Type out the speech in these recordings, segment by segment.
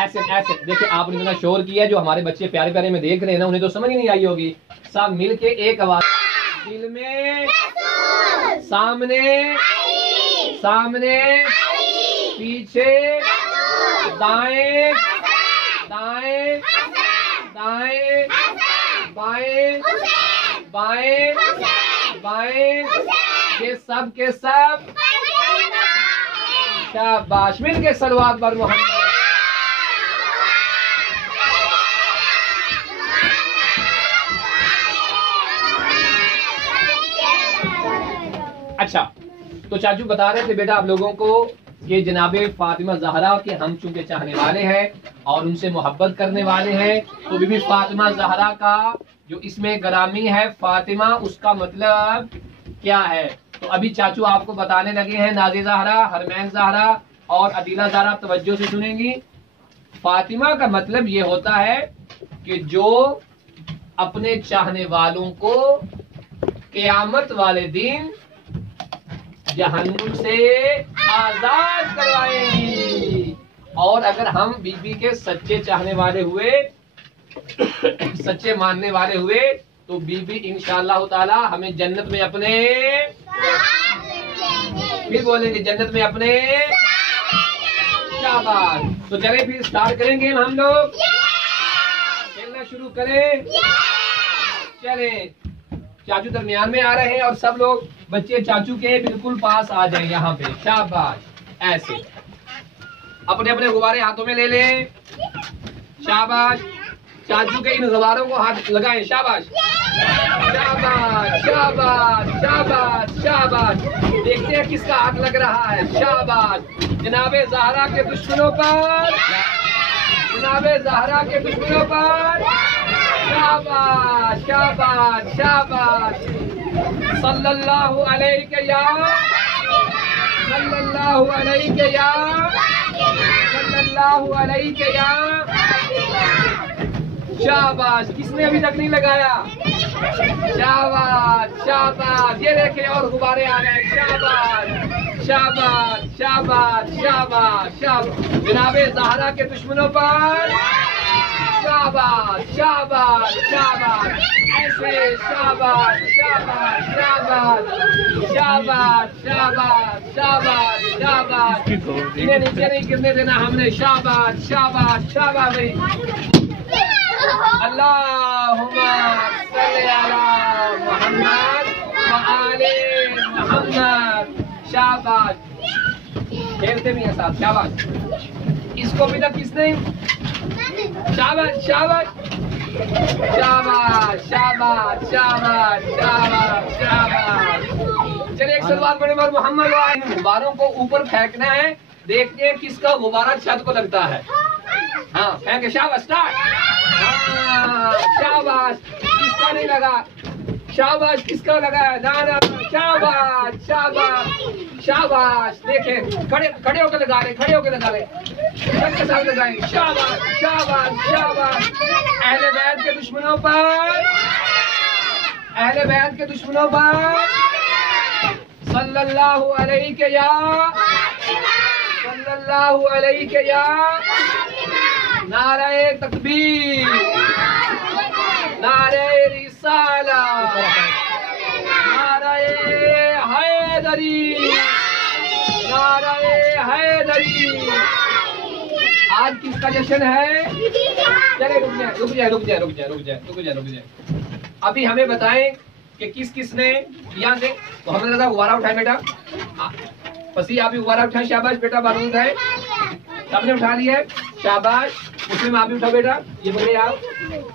ऐसे ऐसे देखिए, आपने इतना शोर किया, जो हमारे बच्चे प्यारे प्यारे में देख रहे हैं ना, उन्हें तो समझ ही नहीं आई होगी। सब मिलके एक आवाज, दिल में, सामने, सामने, पीछे, दाएं, दाएं, दाएं, बाएं, बाएं, बाएं, ये सब के सब शाबाश। मिल के सलवात पर मोहम्मद। अच्छा, तो चाचू बता रहे थे बेटा आप लोगों को कि जनाबे फातिमा ज़हरा के हम चूंकि चाहने वाले हैं और उनसे मोहब्बत करने वाले हैं, तो बीबी फातिमा ज़हरा का जो इसमें ग्रामी है फातिमा, उसका मतलब क्या है? तो अभी चाचू आपको बताने लगे हैं। नाज़ी ज़हरा, हरमैन ज़हरा और अदीला ज़हरा तवज्जो से सुनेंगी। फातिमा का मतलब ये होता है कि जो अपने चाहने वालों को क़यामत वाले दिन जहन्नुम से आजाद करवाएंगी। और अगर हम बीबी के सच्चे चाहने वाले हुए, सच्चे मानने वाले हुए, तो बीबी इंशाअल्लाह ताला हमें जन्नत में अपने, फिर बोलेंगे जन्नत में अपने। शाबाश। तो चले फिर स्टार्ट करेंगे हम लोग, खेलना शुरू करें। चले, चाचू दरमियान में आ रहे हैं और सब लोग बच्चे चाचू के बिल्कुल पास आ जाए यहाँ पे। शाबाश। ऐसे अपने अपने गुब्बारे हाथों में ले लें। शाबाश। चाचू के इन गुब्बारों को हाथ लगाएं। शाबाश, शाबाश, शाबाश, शाबाश, शाबाश। देखते हैं किसका हाथ लग रहा है। शाबाश। जनाबे ज़हरा के दुश्मनों पर, जनाबे ज़हरा के दुश्मनों पर। शाबाश, शाबाश, शाबाश। सल्लल्लाहु अलैहि या, सल्लल्लाहु अलैहि या, सल्लल्लाहु अलैहि या। शाबाश। किसने अभी तक नहीं लगाया? शाबाश, शाबाश। ये देखें और गुब्बारे आ रहे हैं। शाबाश, शाबाश, शाबाश, शाबाश, शाबाश। जनाबे ज़हरा के दुश्मनों पर। शाबाश, शाबाश, शाबाश। ऐसे शाबाश, शाबाश, शाबाश, शाबाश, शाबाश, शाबाश, शाबाश। इन्हें नीचे नहीं गिरने देना हमने। शाबाश, शाबाश, शाबाश। अल्लाहुम्मा सल्ली अला मुहम्मद व आले मुहम्मद। शाबाश। खेलते भी हैं साथ। शाबाश। इसको भी तक किसने? शाबाश, शाबाश, शाबाश, शाबाश, शाबाश, शाबाश, शाबाश। चलिए एक सलवार बड़े बार मोहम्मद। गुब्बारों को ऊपर फेंकना है। देखते हैं किसका गुब्बारा छत को लगता है। हाँ, फेंके। शाबाश, स्टार्ट। हाँ, शाबाश। किसका नहीं लगा? शाबाश। किसका लगा है? ना। शाबाश, शाबाश, शाबाश। देखें, खड़े खड़े होकर लगा रहे, खड़े होकर लगा रहे, सबके साथ लगाएंगे। शाबाश, शाबाश, शाबाश। अहले बैत के दुश्मनों पर, अहले बैत के दुश्मनों पर। सल्लल्लाहु अलैहि या, सल्लल्लाहु अलैहि या। नारे तकबीर, नारे रिसाला, नारे हैदरी, नारे हैदरी। आज किसका जश्न है? चले रुक जाए, रुक जाए, रुक जाए, रुक जाए, रुक जाए, रुक जाए, रुक जाए। अभी हमें बताएं कि किस किसने यहाँ से मोहम्मद रजा गुब्बारा उठाए बेटा। पसी आप भी गुब्बारा उठाए। शाबाश बेटा, बालू उठाए। सबने उठा लिया है। शाबाश। उसमें आप भी उठा बेटा। ये पकड़े, आप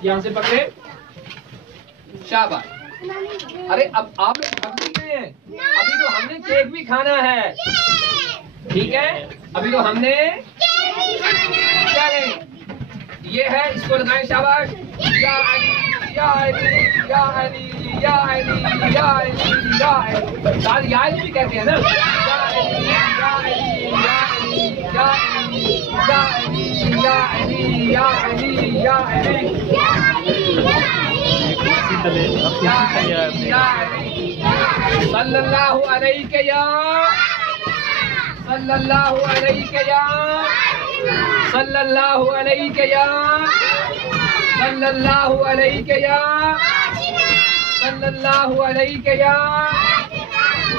यहाँ से पकड़े। शाबाश। अरे अब आप लोग थक नहीं गए हैं? अभी तो हमने केक भी खाना है, ठीक है? अभी तो हमने चले, ये है, इसको लगाएं। शाबाश। या अली, या अली, या अली, या अली, या अली, या अली। सारी या अली भी कहते हैं ना। या अली, या अली, या अली, या अली, या अली, या अली, या अली, या अली। सल्लल्लाहु अलैहि या, सल्लल्लाहु अलैहि या, सल्लल्लाहु अलैहि या सल्लल्लाहु अलैहि या सल्लल्लाहु अलैहि या।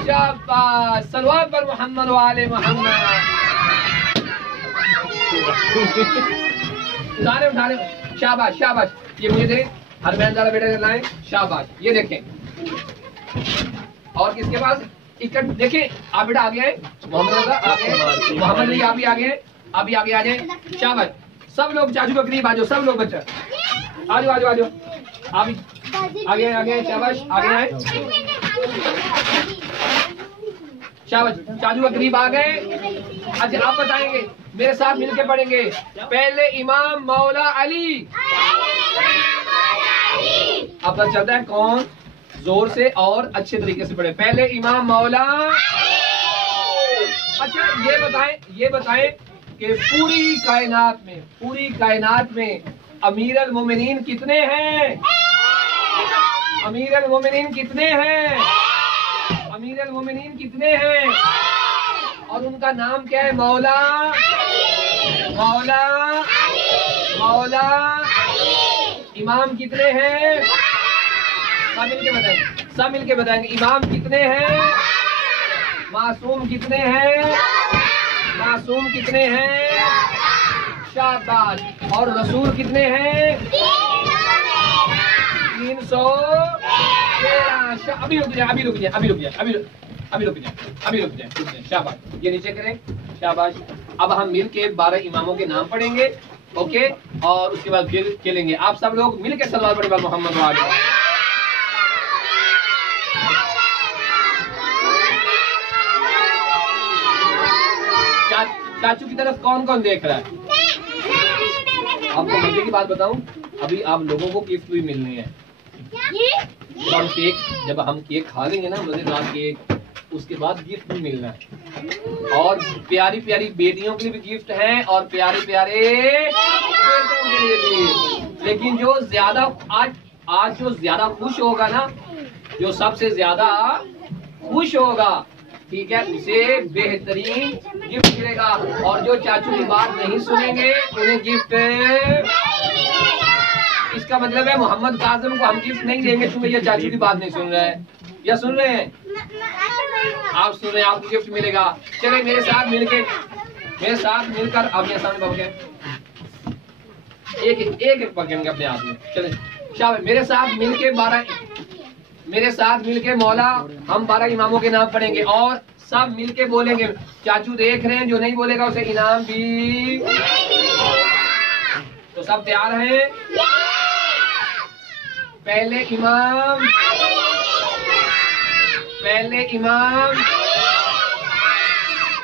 शाबाश, सल्लल्लाहु पर मोहम्मद वाले मोहम्मद। उठा ले, शाबाश शाबाश। ये मुझे दे, हर बहन ज़रा बेटा लाए, शाबाश। ये देखें, और किसके पास इकट्ठ देखें। आप बेटा आगे आए, मोहम्मद आगे, मोहम्मद अली आप भी आगे, आप भी आगे आ जाए। शाबाश, सब लोग चाचू के करीब आ जाओ, सब लोग बच्चा आ जाओ, आ जाओ, आ जाओ। आप आगे आगे, शाबाश, आगे आए, शाबाश। चाचू के करीब आ गए। अच्छा, आप बताएंगे, मेरे साथ मिलके पढ़ेंगे। पहले इमाम मौला अली। अब पता चलता है कौन जोर से और अच्छे तरीके से पढ़े। पहले इमाम मौला। अच्छा, ये बताएं कि पूरी कायनात में अमीर अल मोमिनीन कितने हैं? अमीर अल मोमिनीन कितने हैं? अमीर अल मोमिनीन कितने हैं? और उनका नाम क्या है? मौला, मौला, मौला। इमाम कितने हैं? सब मिलके बताएंगे। इमाम कितने हैं? मासूम कितने हैं? मासूम कितने हैं? शाबाश। और रसूल कितने हैं? 313। अभी रुक जाए। शाबाश, ये नीचे करें, शाबाश। अब हम मिलके 12 इमामों के नाम पढ़ेंगे, ओके, और उसके बाद फिर खेलेंगे। आप सब लोग मिलके सल्लल्लाहु अलैहि वसल्लम मोहम्मद वाले। चाचू की तरफ कौन कौन देख रहा है? आपको मजे की बात बताऊं, अभी आप लोगों को गिफ्ट भी मिलने हैं। जब हम केक खा लेंगे ना, मजेदार केक, उसके बाद गिफ्ट भी मिलना है। और प्यारी प्यारी बेटियों के लिए भी गिफ्ट हैं, और प्यारे प्यारे बेटों के लिए भी। लेकिन जो ज्यादा आज जो ज्यादा खुश होगा ना, जो सबसे ज्यादा खुश होगा, ठीक है, उसे बेहतरीन गिफ्ट मिलेगा। और जो चाचू की बात नहीं सुनेंगे, उन्हें गिफ्ट। इसका मतलब है मोहम्मद कासिम को हम गिफ्ट नहीं देंगे, क्योंकि ये चाचू की बात नहीं सुन रहा है। या सुन रहे हैं? आप सुन रहे हैं, आपको गिफ्ट मिलेगा। चले मेरे साथ मिलकर आप ये सामने पकड़े, एक पकड़ेंगे अपने हाथ में। चले शाबाश, मेरे साथ मिलके मौला, हम 12 इमामों के नाम पढ़ेंगे और सब मिलके बोलेंगे। चाचू देख रहे हैं, जो नहीं बोलेगा उसे इनाम भी। तो सब तैयार हैं? पहले इमाम,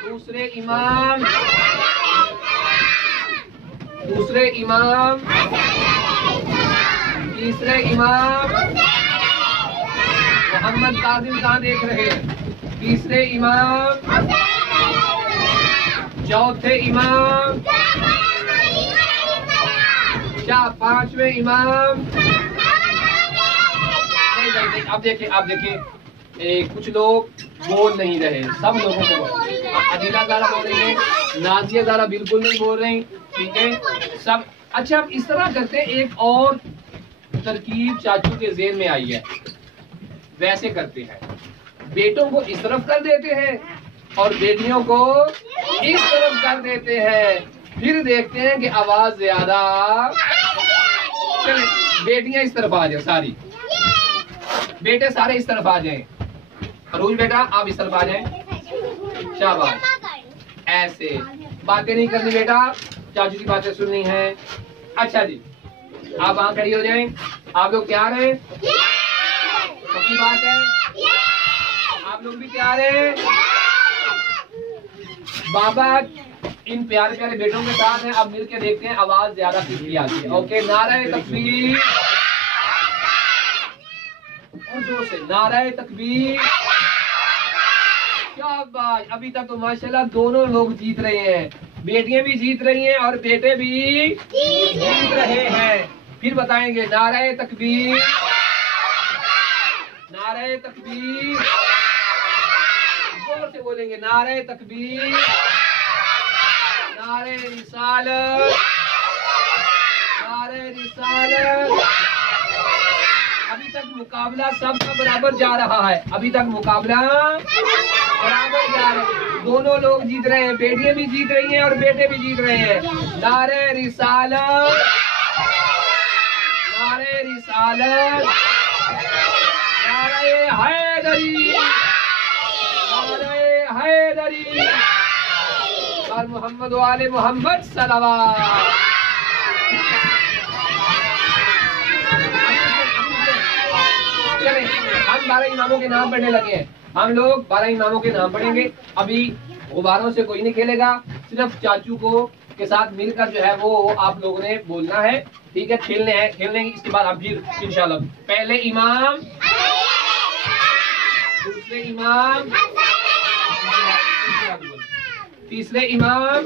दूसरे इमाम, तीसरे इमाम। मोहम्मद कासिम कहाँ देख रहे हैं? तीसरे इमाम, चौथे इमाम, पांचवें इमाम। नहीं, अब देखिए, कुछ लोग बोल नहीं रहे, सब लोगों को। अदीला ज़ारा बोल रही है, नाजिया ज़ारा बिल्कुल नहीं बोल रही, ठीक है सब। अच्छा, अब इस तरह करते हैं, एक और तरकीब चाचू के ज़हन में आई है। वैसे करते हैं, बेटों को इस तरफ कर देते हैं और बेटियों को इस तरफ कर देते हैं। फिर देखते हैं कि आवाज ज्यादा। चले, बेटियां इस तरफ आ जाए, सारी बेटे सारे इस तरफ आ जाएं। अरूज बेटा आप इस तरफ आ जाएं, शाबाश। ऐसे बातें नहीं करनी बेटा, चाचू की बातें सुननी है। अच्छा जी, आप वहां खड़ी हो जाएं। आप लोग तैयार हैं? पक्की बात है? आप लोग भी तैयार हैं? बाबा इन प्यारे प्यारे बेटों के साथ हैं। अब मिलके देखते हैं आवाज ज्यादा किसकी आती है। ओके, नारे तकबीर, और जोर से नारे तकबीर। शाबाश, अभी तक तो माशाल्लाह दोनों लोग जीत रहे हैं, बेटियां भी जीत रही हैं और बेटे भी जीत रहे हैं। फिर बताएंगे नारे तकबीर, नारे तकबीर, जोर से बोलेंगे नारे तकबीर, नारे रिसालत, नारे रिसालत। अभी तक मुकाबला सबका बराबर जा रहा है, अभी तक मुकाबला बराबर जा रहा है। दोनों लोग जीत रहे हैं, बेटियां भी जीत रही हैं और बेटे भी जीत रहे हैं। नारे रिसालत, नारे रिसालत, नारे हैदरी, नारे हैदरी और मोहम्मद वाले मोहम्मद सलवात। चले हम 12 इमामों के नाम पढ़ने लगे हैं। हम लोग 12 इमामों के नाम पढ़ेंगे। अभी गुब्बारों से कोई नहीं खेलेगा, सिर्फ चाचू को के साथ मिलकर जो है वो आप लोगों ने बोलना है, ठीक है? खेलने इसके बाद आप फिर इंशाल्लाह। पहले इमाम, दूसरे इमाम, तीसरे इमाम,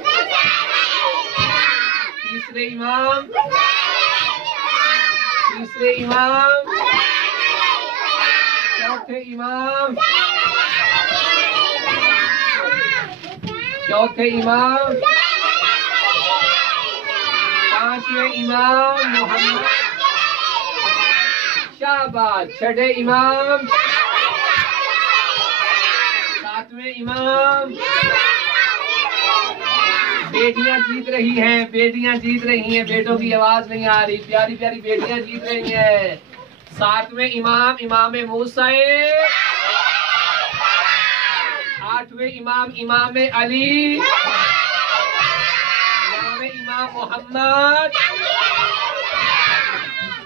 तीसरे इमाम, तीसरे इमाम, चौथे इमाम, चौथे इमाम, पांचवें इमाम मोहम्मद, शाबाश। छठे इमाम, सातवें इमाम। बेटियां जीत रही हैं, बेटियां जीत रही हैं, बेटों की आवाज नहीं आ रही, प्यारी प्यारी बेटियां जीत रही हैं। सातवें इमाम इमाम मूसा, आठवें इमाम इमाम अली, नौवें इमाम मोहम्मद,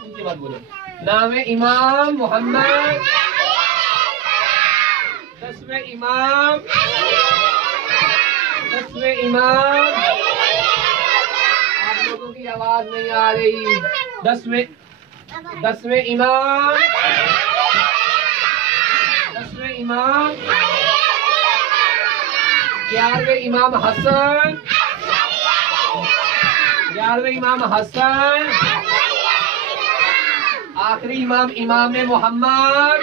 उनके बाद बोलो, नौवें इमाम मोहम्मद, 10वें इमाम, 10वें इमाम। आप लोगों की आवाज नहीं आ रही। 10वें इमाम, 10वें इमाम। 11वें इमाम हसन, 11वें इमाम हसन। आखिरी इमाम इमाम मोहम्मद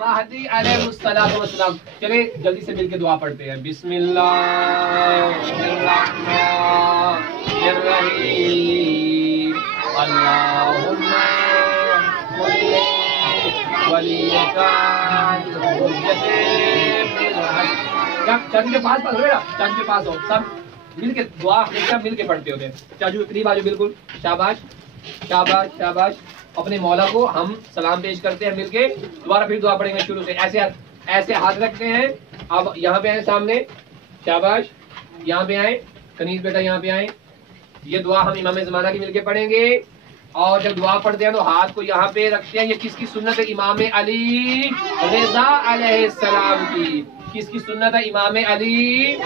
महदी अलैहिस्सलाम। चले जल्दी से मिलके दुआ पढ़ते हैं। बिस्मिल्लाहिर्रहमानिर्रहीम। अल्लाहुम्मा चाचू के पास हो बेटा, चाचू के पास हो। सब मिलके दुआ हमेशा मिलके पढ़ते होते हैं। चाचू करीब आ जाओ, बिल्कुल। शाबाश शाबाश शाबाश। अपने मौला को हम सलाम पेश करते हैं मिलके। दोबारा फिर दुआ पढ़ेंगे शुरू से। ऐसे हाथ रखते हैं। अब यहाँ पे आए सामने, शाबाश। यहाँ पे आए, कनीज बेटा यहाँ पे आए। ये दुआ हम इमाम ज़माना की मिलके पढ़ेंगे। और जब दुआ पढ़ते हैं तो हाथ को यहाँ पे रखते हैं। ये किसकी सुन्नत है? इमाम अली रज़ा अलैहिस्सलाम की। किसकी सुन्नत है? इमाम अली।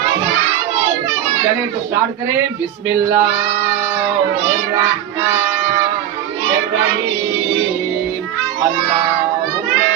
चलें तो स्टार्ट करें। बिस्मिल्लाहिर्रहमानिर्रहीम। अल्लाहुम्मा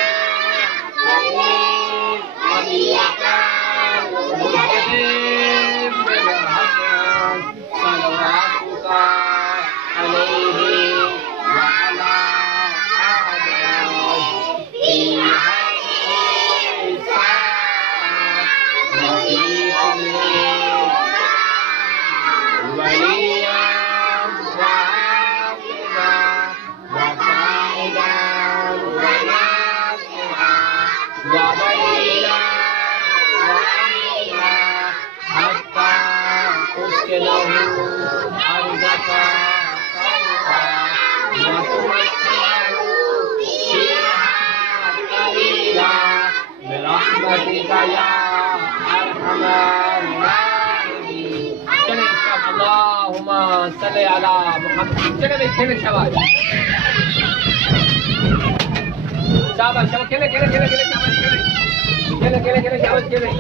सल्ले अला मुहम्मद। चले भाई खेले। शाबाश शाबाश शाबाश। खेले खेले खेले खेले। शाबाश खेले खेले खेले खेले। शाबाश खेले।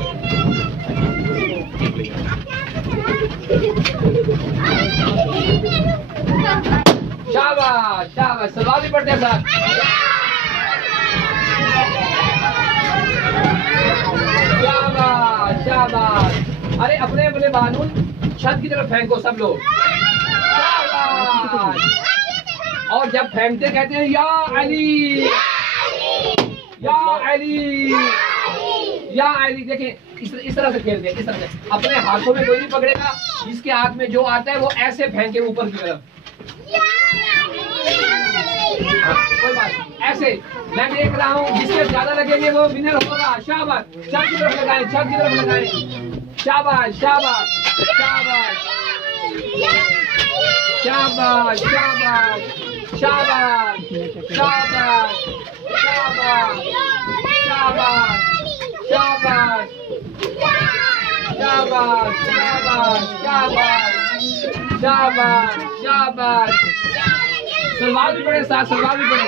शाबाश शाबाश। सलाम भी पढ़ते हैं साथ। शाबाश शाबाश। अरे अपने अपने बालून छत की तरफ फेंको सब लोग। और जब फेंकते कहते हैं या अली, या अली, या अली। देखें इस तरह से खेलते हैं, इस तरह से। अपने हाथों में कोई नहीं पकड़ेगा, जिसके हाथ में जो आता है वो ऐसे फेंके ऊपर की तरफ। कोई बात नहीं, ऐसे मैं देख रहा हूँ, जिसके ज्यादा लगेंगे वो विनर होगा। शाबाश, छत की तरफ लगाएं, छत की तरफ लगाएं। शाबाश शाबाश शाबाश शाबाश शाबाश शाबाश शाबाश शाबाश शाबाश शाबाश शाबाश शाबाश शाबाश शाबाश। सलवार भी पड़े, साथ सलवार भी पड़े।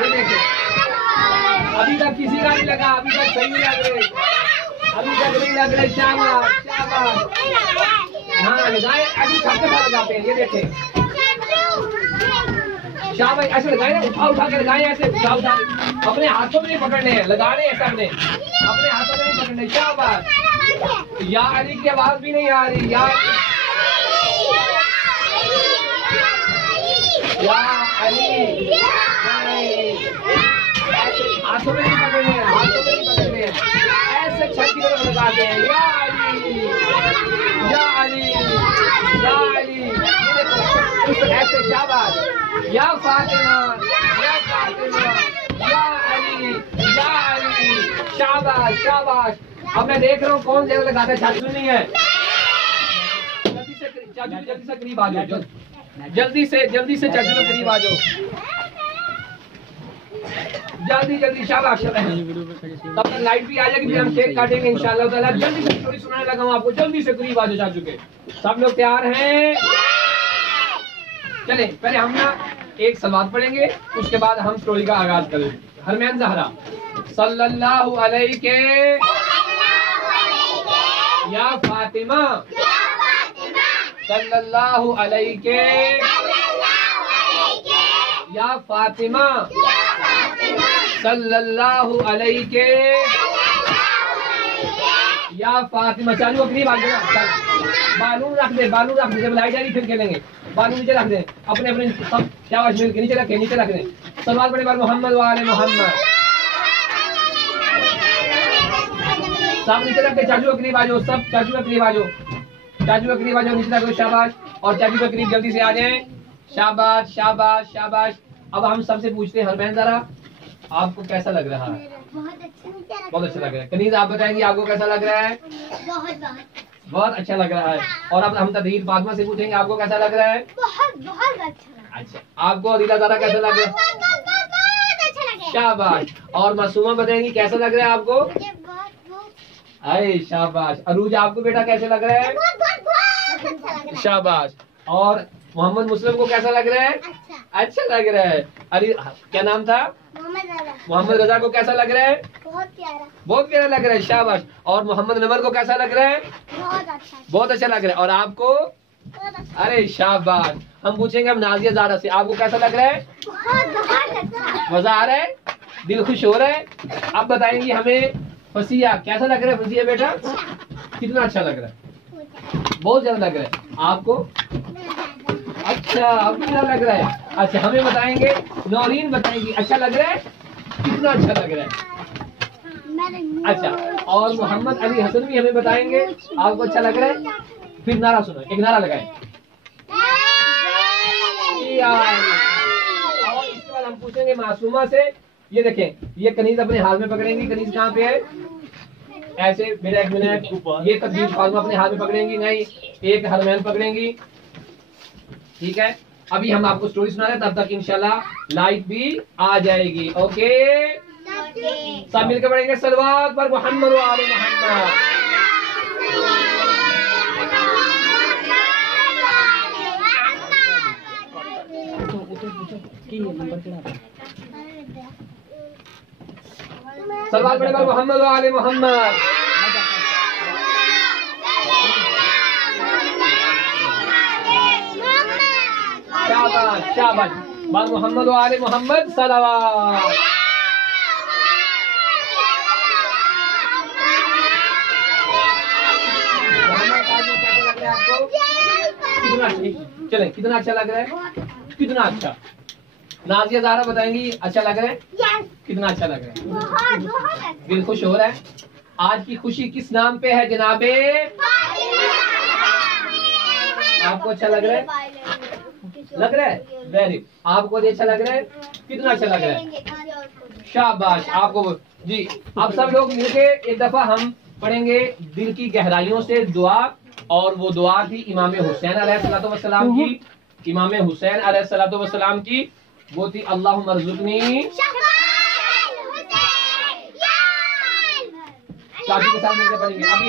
ये देखिए, अभी तक किसी का नहीं लगा, अभी तक सही नहीं लग रहे, अभी तक नहीं लग रहे। शाबाश शाबाश। हाँ लगाए, अभी सबके साथ लगाते हैं। ये देखें, शाबाश, ऐसे लगाए ना, उठा उठा के लगाए, ऐसे उठा उठा। अपने हाथों में नहीं पकड़ने हैं, लगाने हैं सबने, अपने हाथों में नहीं पकड़ने। शाबाश। या अली की आवाज भी नहीं आ रही। या अली, हाथों में नहीं पकड़ने हैं, हाथों में नहीं पकड़ने हैं, ऐसे छत की तरफ लगाते हैं। या अली, या अली, या अली, ऐसे। शाबाश। या फातिमा, या फातिमा, या अली, या अली। शाबाश शाबाश। अब मैं देख रहा हूँ कौन ज्यादा लगाता है। चाचू नहीं है, जल्दी से करीब आ जाओ, जल्दी से चाचू के करीब आ जाओ, जल्दी जल्दी। शाबाश। तब तक लाइट भी आ जाएगी, फिर हम केक काटेंगे इंशाल्लाह ताला। जल्दी से स्टोरी सुनाने लगा हूँ आपको, जल्दी से करीब आ जाओ चाचू के। सब लोग तैयार हैं? चले, पहले हम ना एक सलवात पढ़ेंगे, उसके बाद हम स्टोरी का आगाज करेंगे। हरमैन ज़हरा सल्लल्लाहु अलैहि या फातिमा, सल्लल्लाहु अलैहि या फातिमा, सल्लल्लाहु अलैहि या फातिमा। चालू अपनी बालून रख दे, बालून रख दे, जब लाइट जाएगी फिर खेलेंगे। बालून नीचे रख दे, अपने अपने सब शाबाश मिल के नीचे रखे, नीचे रख दे। सलवात पढ़े, मोहम्मद वाले मोहम्मद। सब नीचे रख के चाचू के करीब आ जाओ, सब चाचू के करीब आ जाओ, चाचू के करीब आ जाओ, नीचे रख दो। शाबाश। और चाचू के करीब जल्दी से आ जाएं। शाबाश शाबाश शाबाश। अब हम सबसे पूछते हैं, हरमैन ज़रा आपको कैसा लग रहा है? बहुत अच्छा लग रहा है। कनीज आप बताएंगे आपको कैसा लग रहा है? बहुत अच्छा लग रहा है। और अब हम तदहीर फातिमा से पूछेंगे आपको कैसा लग रहा है? बहुत अच्छा। अच्छा, आपको अदीला ज़रा कैसा लग रहा है? शाबाश। और मासूमा बताएंगी कैसा लग रहा है आपको? अरे शाबाश। अरूज आपको बेटा कैसे लग रहा है? शाबाश। और मोहम्मद मुस्लिम को कैसा लग रहा है? अच्छा लग रहा है। अरे क्या नाम था? मोहम्मद रजा को कैसा लग रहा है? बहुत प्यारा लग रहा है। शाबाश। और मोहम्मद नमर को कैसा लग रहा है? बहुत अच्छा लग रहा है। और आपको? अरे शाबाश। हम पूछेंगे अब नाजिया ज़ारा से, आपको कैसा लग रहा है? मजा आ रहा है? दिल खुश हो रहा है? आप बताएंगी हमें। फसिया कैसा लग रहा है? फसिया बेटा कितना अच्छा लग रहा है? बहुत ज्यादा लग रहा है। आपको? अच्छा, अब कितना लग रहा है? अच्छा, हमें बताएंगे। नौरीन बताएंगी अच्छा लग रहा है? कितना अच्छा लग रहा है? अच्छा। और मोहम्मद अली हसन भी हमें बताएंगे आपको अच्छा लग रहा है? फिर नारा सुनो, एक नारा लगाएं। और इसके बाद हम पूछेंगे मासूमा से। ये देखें, ये कनीज अपने हाथ में पकड़ेंगी। कनीज कहाँ पे है? ऐसे मेरा 1 मिनट। ये तदबीर फातिमा अपने हाथ में पकड़ेंगी, नहीं एक हरमैन पकड़ेंगी। ठीक है, अभी हम आपको स्टोरी सुना रहे हैं, तब तक इंशाल्लाह लाइट भी आ जाएगी। ओके, सब मिलकर पढ़ेंगे सलवात पर मोहम्मद व आले मोहम्मद। सलवात पढ़े पर मोहम्मद व आले मोहम्मद। शाबाश शाबाश। बाद मोहम्मद व आले मोहम्मद सलवात। आपको कितना चले, कितना अच्छा लग रहा है? कितना अच्छा? नाजिया ज़ारा बताएंगी अच्छा लग रहा है? कितना अच्छा लग रहा है, दिल खुश हो रहा है। आज की खुशी किस नाम पे है जनाबे? आपको अच्छा लग रहा है? लग रहा है वेरी, आपको अच्छा लग रहा है? कितना अच्छा लग रहा है, शाबाश आपको जी। अब सब लोग मिलके एक दफा हम पढ़ेंगे दिल की गहराइयों से दुआ, और वो दुआ थी इमाम हुसैन अलैहिस्सलाम की, इमाम हुसैन अलैहिस्सलाम की, वो थी अल्लाहुम्मा अर्ज़ुक़नी। चाची के साथ मिलकर पढ़ेंगे अभी।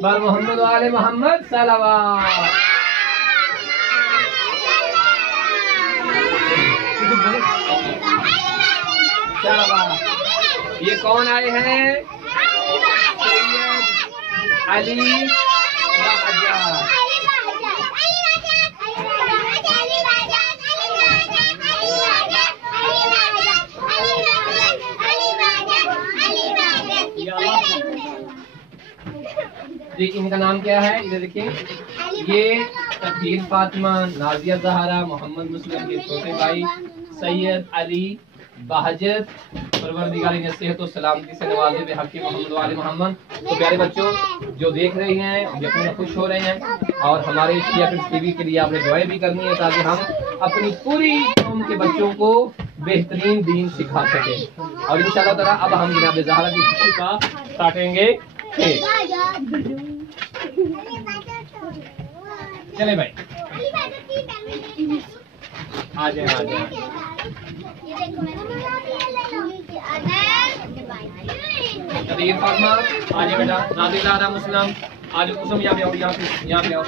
बर मोहम्मद वाले मोहम्मद सलावत। ये कौन आए हैं? अली जी, इनका नाम क्या है? इधर देखिए, ये तकदीर फातिमा, नाजिया ज़हरा, मोहम्मद मुस्लिम के छोटे भाई सैयद अली बहजत, परवरदिगार ने सेहत और सलामती से नवाजे बेहक़ मोहम्मद वाले मोहम्मद। तो प्यारे बच्चों जो देख रहे हैं यकीनन खुश हो रहे हैं, और हमारे शिया किड्स टीवी के लिए आपने दुआएं भी करनी है ताकि हम अपनी पूरी कौम के बच्चों को बेहतरीन दीन सिखा सकें। और इंशाअल्लाह ताला अब हम जनाब ज़हरा की खुशी का काटेंगे। चले भाई आ जाए आ जाए। तकदीर फातिमा आ जाए बेटा, नाज़िर ज़हरा मुस्लिम आज कुसुम यहाँ पे आओ, यहाँ पे आओ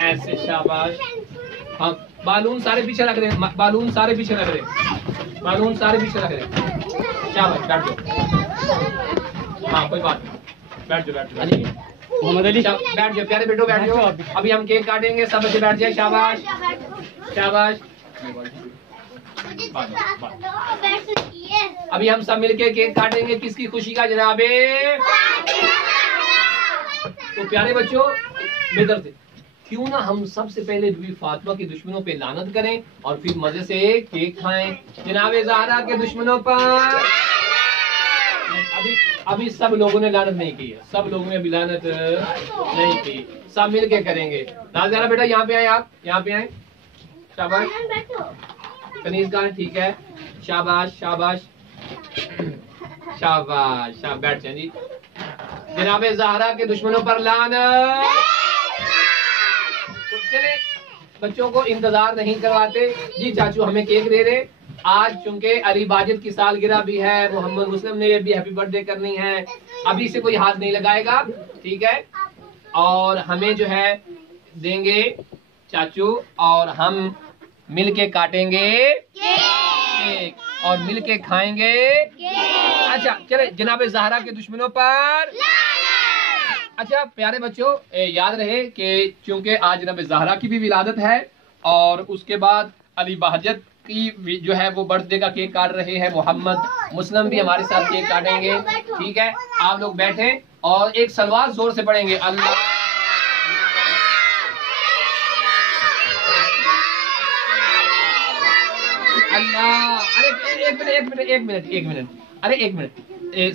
ऐसे, शाबाश। हाँ बालून सारे पीछे रख रहे हैं, बालून सारे पीछे रख रहे हैं, बालून सारे पीछे रख रहे हैं, शाबाश बैठ जाओ। हाँ कोई बात नहीं, बैठ जाओ बैठ जाओ मोहम्मद अली, बैठ जाओ प्यारे बेटो बैठ जाओ। अभी हम केक काटेंगे, सब बच्चे बैठ जाए, शाबाश शाबाश। अभी हम सब मिलके केक काटेंगे, किसकी खुशी का जनाबे? तो प्यारे बच्चों बेहतर से क्यों ना हम सबसे पहले बीबी फातिमा की दुश्मनों पे लानत करें और फिर मजे से केक खाएं जनाबे ज़हरा के दुश्मनों पर। अभी सब लोगों ने लानत नहीं की है, सब लोगों ने अभी लानत नहीं की, सब मिलके करेंगे। नाज़िरा बेटा यहाँ पे आए, आप यहाँ पे आए, शाबाश। कनीज का ठीक है, शाबाश शाबाश शाबाश शाबाश, बैठ जाए जी। जनाबे ज़हरा के दुश्मनों पर लानत। चले बच्चों को इंतजार नहीं करवाते जी, चाचू हमें केक दे रहे। आज चूंकि अली बाजिद की सालगिरह भी है, मोहम्मद मुस्लिम ने भी हैप्पी बर्थडे करनी है, अभी से कोई हाथ नहीं लगाएगा, ठीक है? और हमें जो है देंगे चाचू, और हम मिल के काटेंगे केक और मिल के खाएंगे। अच्छा चले जनाब ज़हरा के दुश्मनों पर। अच्छा प्यारे बच्चों, याद रहे कि चूंकि आज जनाब ज़हरा की भी विलादत है और उसके बाद अली बहजत की जो है वो बर्थडे का केक काट रहे हैं। मोहम्मद मुस्लिम भी हमारे साथ केक काटेंगे। ठीक है, आप लोग बैठे और एक सलवात जोर से पढ़ेंगे, अल्लाह अल्लाह। अरे एक मिनट, अरे एक मिनट,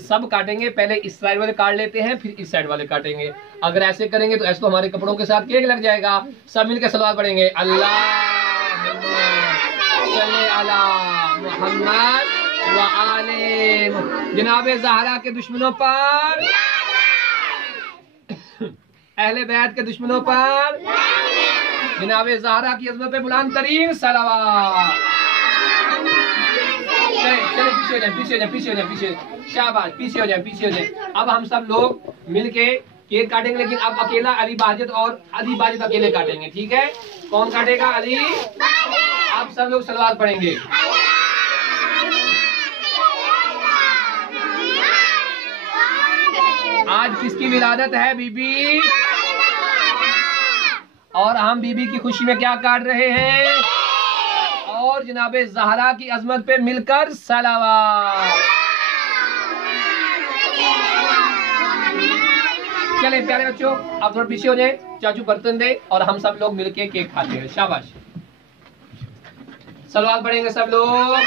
सब काटेंगे, पहले इस साइड वाले काट लेते हैं फिर इस साइड वाले काटेंगे। अगर ऐसे करेंगे तो ऐसे तो हमारे कपड़ों के साथ केक लग जाएगा। सब मिलकर सलवात पढ़ेंगे, अल्लाह अला मुहम्मद व आले जनाब ज़हरा के दुश्मनों पर, अहले बैत के दुश्मनों पर, जनाब ज़हरा की अज़मत पे बुलंद तरीन सलावत। चले पीछे हो जाए, शाबाश, पीछे हो जाए। अब हम सब लोग मिलके केक काटेंगे, लेकिन अब अकेला अली बाजिद और अली बाजिद अकेले काटेंगे। ठीक है, कौन काटेगा? अली। आप सब लोग सलवात पढ़ेंगे। आज किसकी विलादत है? बीबी। और हम बीबी की खुशी में क्या काट रहे हैं? और जनाबे ज़हरा की अजमत पे मिलकर सलावत। चले प्यारे बच्चों, आप थोड़ा पीछे हो जाए, चाचू बर्तन दे और हम सब लोग मिलके केक खाते हैं। शाबाश, सलवात पढ़ेंगे सब लोग।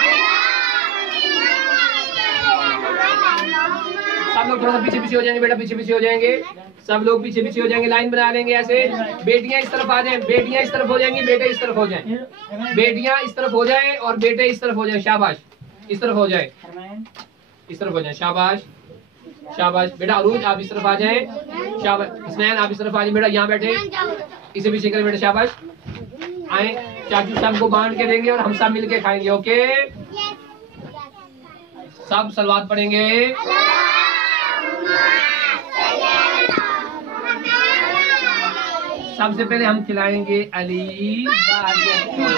सब लोग थोड़ा सा पीछे हो जाएंगे बेटा, पीछे हो जाएंगे। सब लोग पीछे हो जाएंगे, लाइन बना लेंगे ऐसे। बेटियां इस तरफ आ जाएं, बेटियां इस तरफ हो जाएंगी, बेटे इस तरफ हो जाएं। बेटियां इस तरफ हो जाएं और बेटे इस तरफ हो जाएं। शाबाश, इस तरफ हो जाए, इस तरफ हो जाए। शाबाश शाबाश बेटा। अरूज आप इस तरफ आ जाएं। शाबाश। हसनैन आप इस तरफ आ जाए बेटा, यहाँ बैठे, इसे पीछे करें बेटा। शाबाश, आए। चाचू सबको बांट के देंगे और हम सब मिलके खाएंगे। ओके, सब सलवात पढ़ेंगे। सबसे पहले हम खिलाएंगे अली बाजिद को।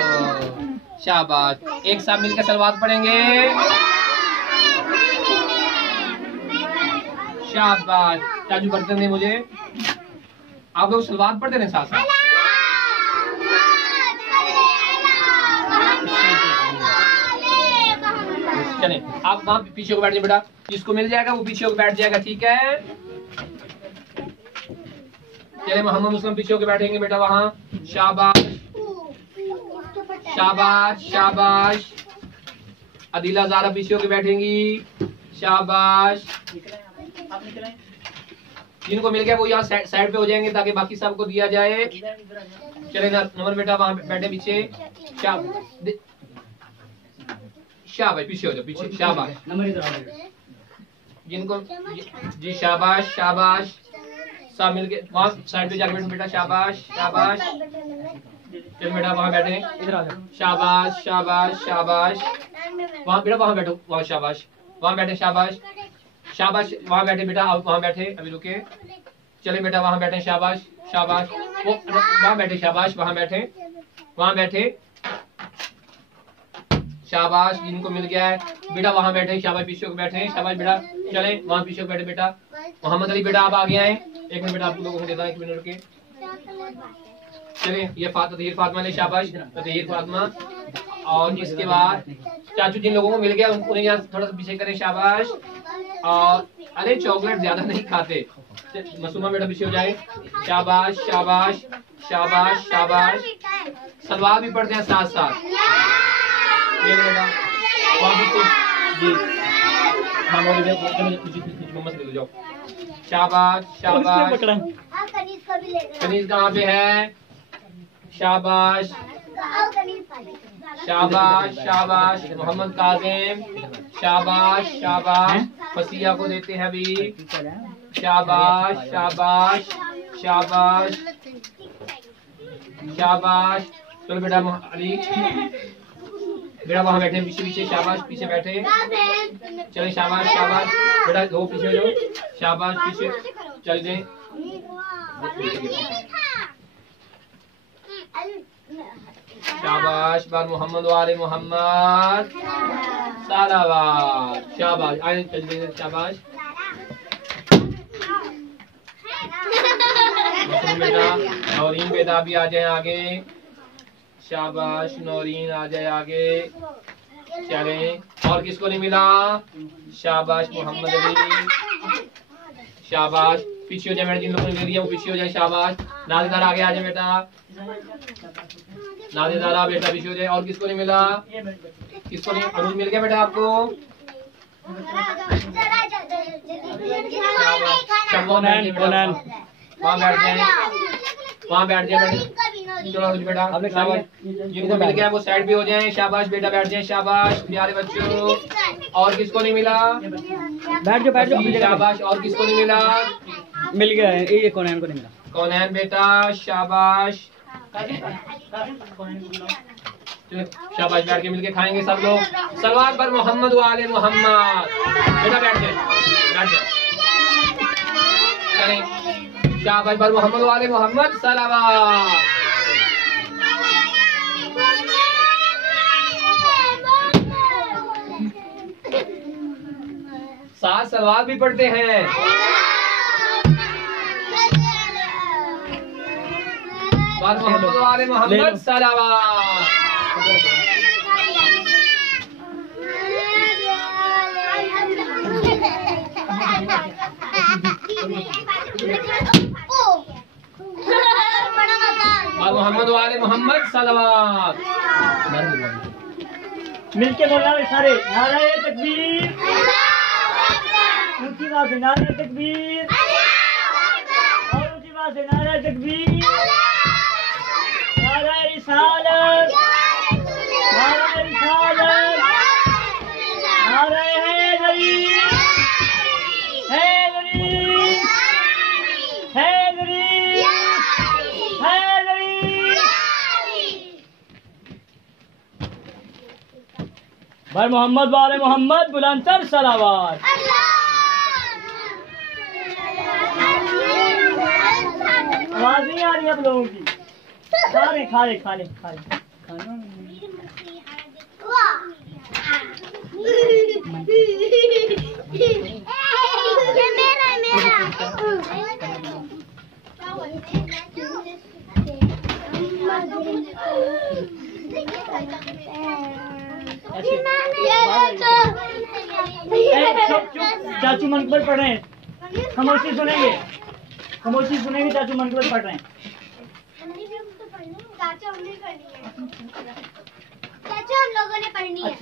शाबाश, एक साथ मिलकर सलवात पढ़ेंगे। शाबाश। चाचू बर्तन दे मुझे। आप लोग सलवात पढ़ते रहे साथ साथ। चले आप वहाँ पीछे को बैठ जाए बेटा, जिसको मिल जाएगा वो पीछे को बैठ जाएगा। ठीक है, चले मोहम्मद मुस्लिम पीछे होकर बैठेंगे बेटा वहाँ। शाबाश शाबाश शाबाश। अदीला ज़ारा पीछे होकर बैठेंगी। शाबाश। जिनको मिल गया वो यहाँ साइड पे हो जाएंगे ताकि बाकी सबको दिया जाए। चले ना नमर बेटा वहाँ बैठे पीछे। शाबाश, पीछे हो जाओ, पीछे। शाबाश, जिनको जी शाबाश शाबाश। सब मिलके वहाँ साइड पे जाके बैठो बेटा। शाबाश शाबाश। चल बेटा वहाँ बैठे, इधर आ जाओ। शाबाश शाबाश शाबाश। वहाँ बेटा वहाँ बैठो, वहाँ शाबाश, वहाँ बैठे। शाबाश शाबाश, वहाँ बैठे बेटा। आप वहाँ बैठे, अभी रुके। चले बेटा वहाँ बैठे। शाबाश शाबाश। वो वहाँ बैठे। शाबाश, वहाँ बैठे, वहाँ बैठे। शाबाश, जिनको मिल गया है बेटा वहाँ बैठे। शाबाश, पीछे को बैठे। शाबाश बेटा। चले वहाँ पीछे को बैठे बेटा। मोहम्मद अली बेटा आप आ गए हैं। एक मिनट बेटा, आप लोगों को देता हूँ, 1 मिनट रुके। चले ये तहीर फातिमा ले। शाबाश, तहीर फातिमा। और इसके बाद चाचू जिन लोगों को मिल गया उन्हें यहाँ थोड़ा सा पीछे करें। शाबाश। और अरे चॉकलेट ज्यादा नहीं खाते। मसूमा बेटा पीछे हो जाए। शाबाश शाबाश शाबाश शाबाश। सलवार भी पढ़ते हैं साथ साथ। ये बेटा जी हाँ, मम्मा से ले जाओ। शाबाश शाबाश। कनीज कहाँ पे है? शाबाश शाबाश शाबाश। मोहम्मद काजिम। शाबाश शाबाश। फसिया को देते हैं अभी। शाबाश शाबाश शाबाश शाबाश। चलो बेटा अली बेटा वहाँ बैठे पीछे पीछे। शाबाश, पीछे बैठे। चले शाबाश शाबाश बेटा, दो पीछे हो जाओ। शाबाश, पीछे चल दे। शाबाश। बार मोहम्मद वाले मोहम्मद सलावत। शाबाश, आए चलिए, शाबाश बेटा। नौरीन बेटा भी आ जाए आगे। शाबाश, नौरीन आ जाए आगे। चलें, और किसको नहीं मिला? शाबाश मोहम्मद अली। शाबाश, पीछे हो जाए मैडम, जिन लोगों ने ले लिया वो पीछे हो जाए। शाबाश, नादेदार आगे आ जाए बेटा। नादेदारा बेटा पीछे हो जाए। और किसको नहीं मिला? किसको नहीं? अनुज मिल गया बेटा आपको? वहाँ बैठ जाए, वहाँ बैठ जाए बेटा। बेटा जिनको मिल गया वो साइड पे हो जाए। शाबाश बेटा, बैठ जाए। शाबाश प्यारे बच्चों। और किसको नहीं मिला? बैठ जाओ। शाबाश, और किसको नहीं मिला? मिल गया है, ये कौनैन को नहीं मिला। कौनैन बेटा, शाबाश। शाबाश, बैठ के मिलके खाएंगे सब लोग। सलवात पर मोहम्मद वाले मोहम्मद। बेटा बैठ जाए, बैठ जाए। करें, शाबाश पर मोहम्मद वाले मोहम्मद सलावत। साथ सलवात भी पढ़ते हैं। पर मोहम्मद वाले मोहम्मद सलावत। और मोहम्मद वाले मोहम्मद सलावत। मिलके बोलना है सारे, नारे तकबीर, ऊंची आवाज से नारे तकबीर, और ऊंची आवाज से नारे तकबीर, नारे रिसालत, नारे रिसालत, नारे हैदरी, हैदरी, हैदरी, हैदरी। भाई मोहम्मद वाले मोहम्मद बुलंदतर सलावत। आवाज नहीं आ रही आप लोगों की? खा ले चाचू मनकबर पढ़ रहे हैं, खामोशी सुनेंगे, खामोशी सुनेंगे। चाचू मनकबर पढ़ रहे हैं। चाचू हम लोगों ने पढ़नी है।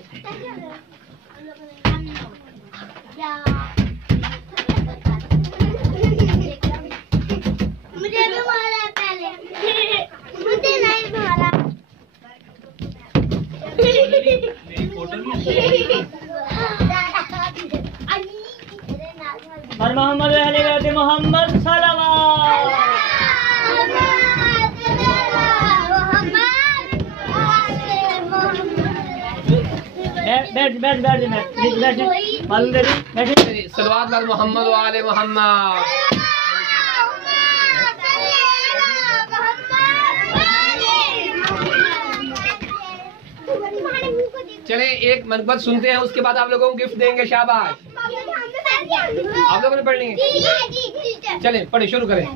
मुझे भी मारा है पहले, मुझे नहीं मारा। और मोहम्मद अहले बैत मोहम्मद सलावत। बैठ मालूम दे बैठे। सलवात पर मोहम्मद वाले मोहम्मद। चले एक मनकबत सुनते हैं, उसके बाद आप लोगों को गिफ्ट देंगे। शाबाश, आप लोगों ने पढ़ लेंगे। चले पढ़े, शुरू करें।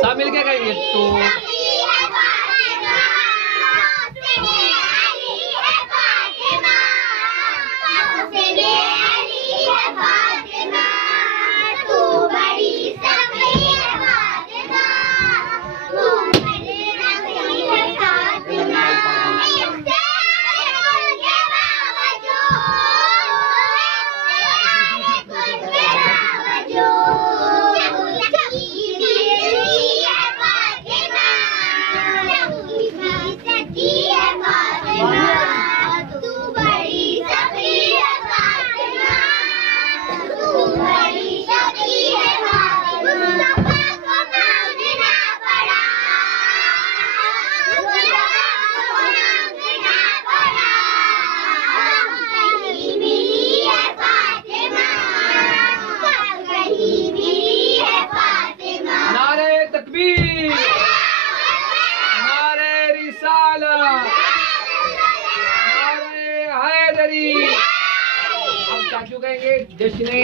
सब मिलके करेंगे। तो कहेंगे जश्ने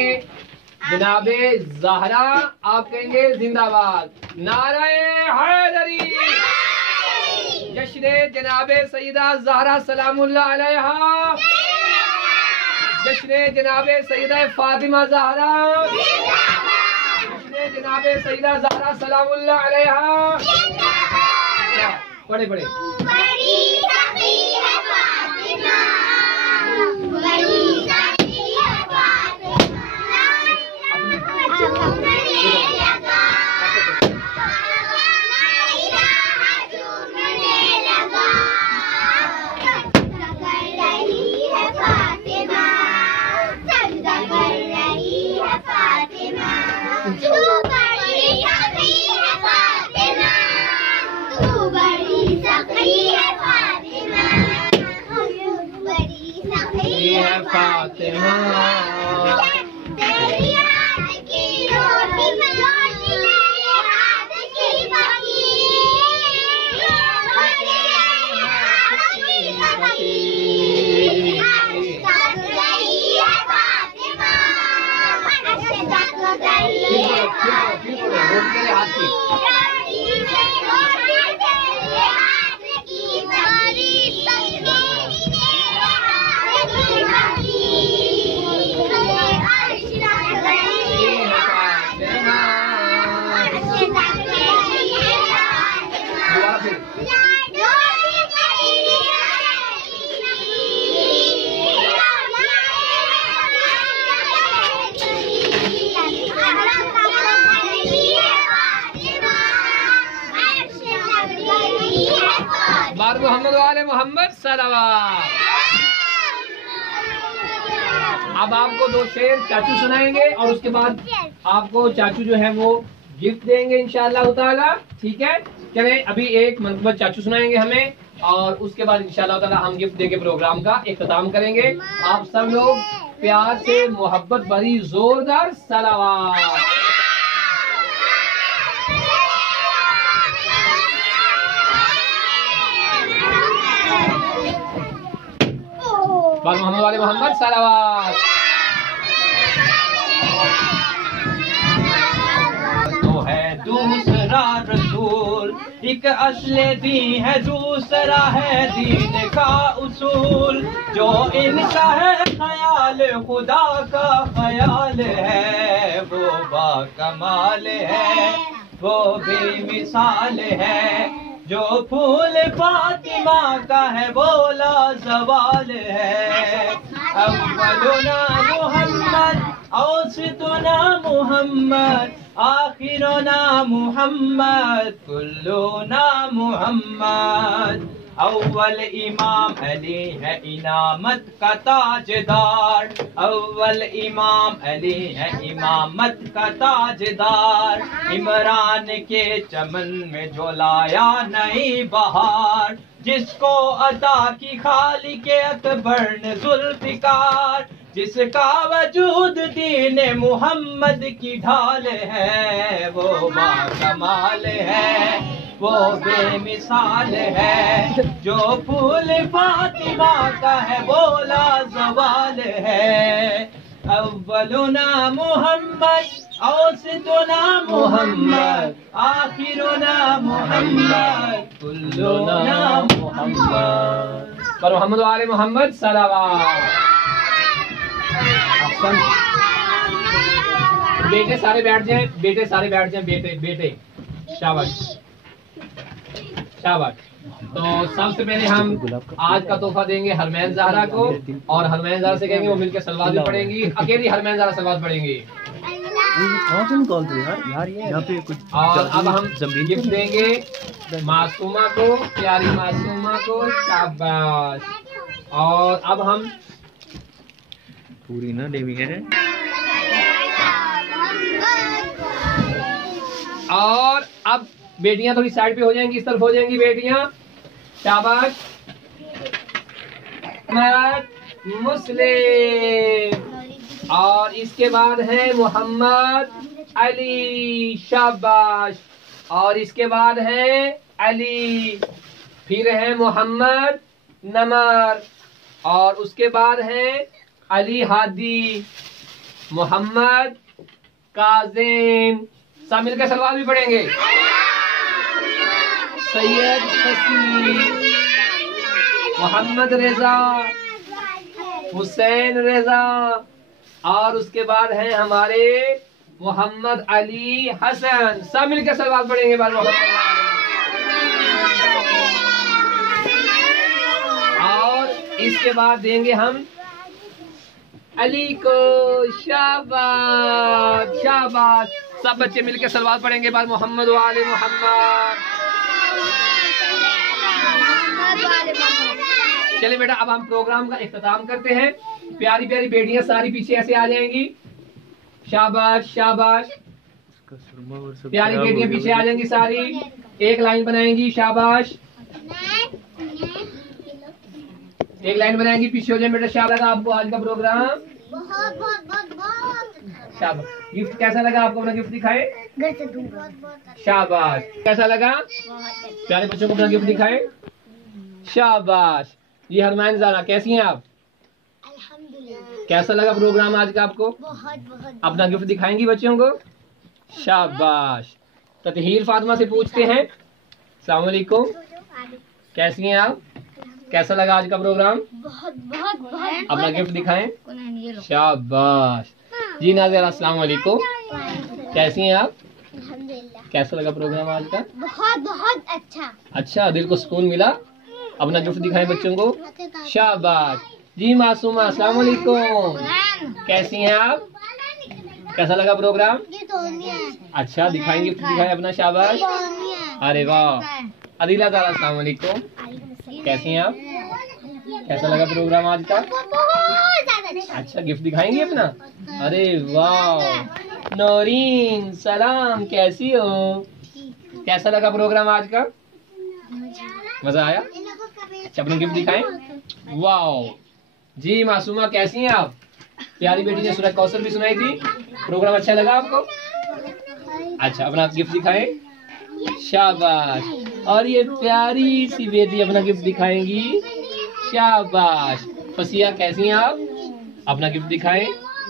जनाबे ज़हरा, आप कहेंगे जिंदाबाद। नारे हैदरी। जश्ने जनाबे सईदा ज़हरा सलामुल्लाह अलैहा। जश्ने जनाबे सईदा फातिमा ज़हरा। जश्ने जनाबे सईदा ज़हरा सलामुल्लाह अलैहा। पढ़े पढ़े। फातिमा तेरी याद की रोटी में रोटी मेरे हाथ की पकी, तक गई है फातिमा, तक गई है मोहम्मद वाले मोहम्मद सलावत। अब आपको दो शेर चाचू सुनाएंगे और उसके बाद आपको चाचू जो है वो गिफ्ट देंगे इंशाअल्लाह ताला। ठीक है, चले अभी एक मंतबा चाचू सुनाएंगे हमें और उसके बाद इंशाअल्लाह ताला हम गिफ्ट देके प्रोग्राम का इख्तिताम करेंगे। आप सब लोग प्यार से मोहब्बत भरी जोरदार सलावत। मोहम्मद वाले मोहम्मद सलावत। तो है दूसरा रसूल, एक असले दी है, दूसरा है दीन का उसूल। जो इनका है ख्याल खुदा का ख्याल है, वो बाकमाल है, वो बेमिसाल है। जो फूल फातिमा का है वो लाजवाल है। अव्वलुना मुहम्मद, औसतुना मुहम्मद, आखिरुना मुहम्मद, कुल्लुना मुहम्मद। अव्वल इमाम अली है इनामत का ताजदार, अव्वल इमाम अली है इमामत का ताजदार। इमरान के चमन में जो लाया नई बहार, जिसको अता की खालिके अकबर ने जुल्फिकार। जिसका वजूद दीन मोहम्मद की ढाल है, वो बाकमाल है, वो बेमिसाल है। जो फूल फातिमा का है वो लाजवाल है। अव्वलुना मुहम्मद, औसतुना मुहम्मद, आखिरुना मुहम्मद, कुल्लुना मुहम्मद। पर मोहम्मद वाले मोहम्मद सलावत। बेटे सारे बैठ जाएं, बेटे सारे बैठ जाएं, बेटे बेटे शाबाश शाबाश। तो सबसे पहले हम आज का तोहफा देंगे हरमैन ज़हरा को और हरमैन ज़हरा से कहेंगे वो मिलकर सलवात भी पढ़ेंगी, अकेली हरमैन ज़हरा सलवात पढ़ेंगी। और अब हम गिफ्ट देंगे मासूमा को, प्यारी मासूमा को, शाबाश। और अब हम पूरी ना देवी है। और अब बेटियां थोड़ी साइड पे हो जाएंगी, इस तरफ हो जाएंगी बेटियां, शाबाश। मुस्लिम और इसके बाद है मोहम्मद अली, शाबाश। और इसके बाद है अली, फिर है मोहम्मद नमर और उसके बाद है अली हादी, मोहम्मद काजिम। सब मिलकर सलवात भी पढ़ेंगे। सैयद तस्लीम, मोहम्मद रेजा, हुसैन रेजा, और उसके बाद हैं हमारे मोहम्मद अली हसन। सब मिलकर सलवात पढ़ेंगे। बाद और इसके बाद देंगे हम अली को। शाबाश शाबाश। सब बच्चे मिलकर सलवात पढ़ेंगे। बाद मोहम्मद वाले मोहम्मद। चलिए बेटा, अब हम प्रोग्राम का इख्तिताम करते हैं। प्यारी प्यारी बेटियां सारी पीछे ऐसे आ जाएंगी। शाबाश शाबाश। प्यारी बेटियां पीछे आ जाएंगी सारी, एक लाइन बनाएंगी। शाबाश, एक लाइन बनाएंगी, पीछे हो जाए बेटा। शाबाश। लगा आपको आज का प्रोग्राम? बहुत बहुत बहुत बहुत शाबाश। गिफ्ट कैसा लगा आपको? अपना गिफ्ट दिखाए। घर से दूंगा। शाबाश। कैसा लगा? प्यारे बच्चों को अपना गिफ्ट दिखाए। शाबाश। जी हरमान ज़ारा, कैसी हैं आप? अल्हम्दुलिल्लाह। कैसा लगा प्रोग्राम आज का आपको? बहुत बहुत अपना गिफ्ट दिखाएंगी बच्चों को? शाबाश। ततहीर फातिमा से पूछते हैं। अस्सलाम वालेकुम, कैसी हैं आप? कैसा लगा आज का प्रोग्राम? बहुत बहुत बहुत अपना गिफ्ट दिखाएं। शाबाश। जी नाज़िरा, अस्सलाम वालेकुम, कैसी हैं आप? अल्हम्दुलिल्लाह। कैसा लगा प्रोग्राम आज का? बहुत बहुत अच्छा। अच्छा, दिल को सुकून मिला। अपना गिफ्ट दिखाएं बच्चों को। शाबाश। जी मासूमा, अस्सलाम वालेकुम, कैसी हैं आप? कैसा लगा प्रोग्राम? ये तोनिया है। अच्छा, दिखाएंगे, गिफ्ट दिखाएं अपना। शाबाश। तोनिया है। अरे वाह। अदीला ज़ारा, अस्सलाम वालेकुम, कैसी हैं आप? कैसा लगा प्रोग्राम आज का? बहुत ज्यादा अच्छा। अच्छा, गिफ्ट दिखाएंगे अपना? अरे वाह। नौरीन, सलाम, कैसी हो? कैसा लगा प्रोग्राम आज का? मजा आया? अच्छा, अपना गिफ्ट दिखाएं। वाह। जी मासूमा, कैसी हैं आप? प्यारी बेटी ने सूरह कौसर भी सुनाई थी। प्रोग्राम अच्छा लगा आपको? अच्छा, अपना गिफ्ट दिखाएं। शाबाश। और ये प्यारी सी बेटी अपना गिफ्ट दिखाएंगी। शाबाश। फसिया, कैसी हैं आप? अपना गिफ्ट दिखाएं।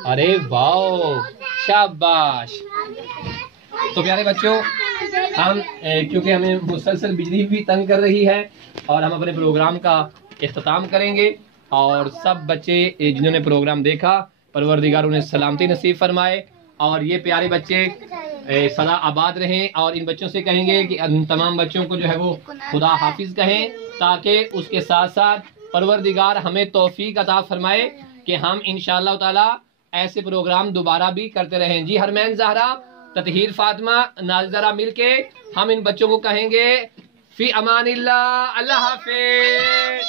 अरे वाह, शाबाश। तो प्यारे बच्चों, हम क्योंकि हमें मुसलसल बिजली भी तंग कर रही है और हम अपने प्रोग्राम का इख्तिताम करेंगे। और सब बच्चे जिन्होंने प्रोग्राम देखा, परवरदिगार उन्हें सलामती नसीब फरमाए। और ये प्यारे बच्चे सदा आबाद रहें। और इन बच्चों से कहेंगे कि तमाम बच्चों को जो है वो खुदा हाफिज कहें, ताकि उसके साथ साथ परवरदिगार हमें तौफीक अता फरमाए कि हम इंशाअल्लाह ताला ऐसे प्रोग्राम दोबारा भी करते रहें। जी हरमैन ज़हरा, ततहीर फातिमा, नाज़िरा मिलके हम इन बच्चों को कहेंगे फी अमानिल्लाह, अल्लाह हाफिज।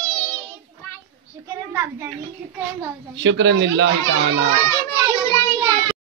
शुक्र बाबा जानी, शुक्र बाबा जानी। शुक्रन लिल्लाहि ताला।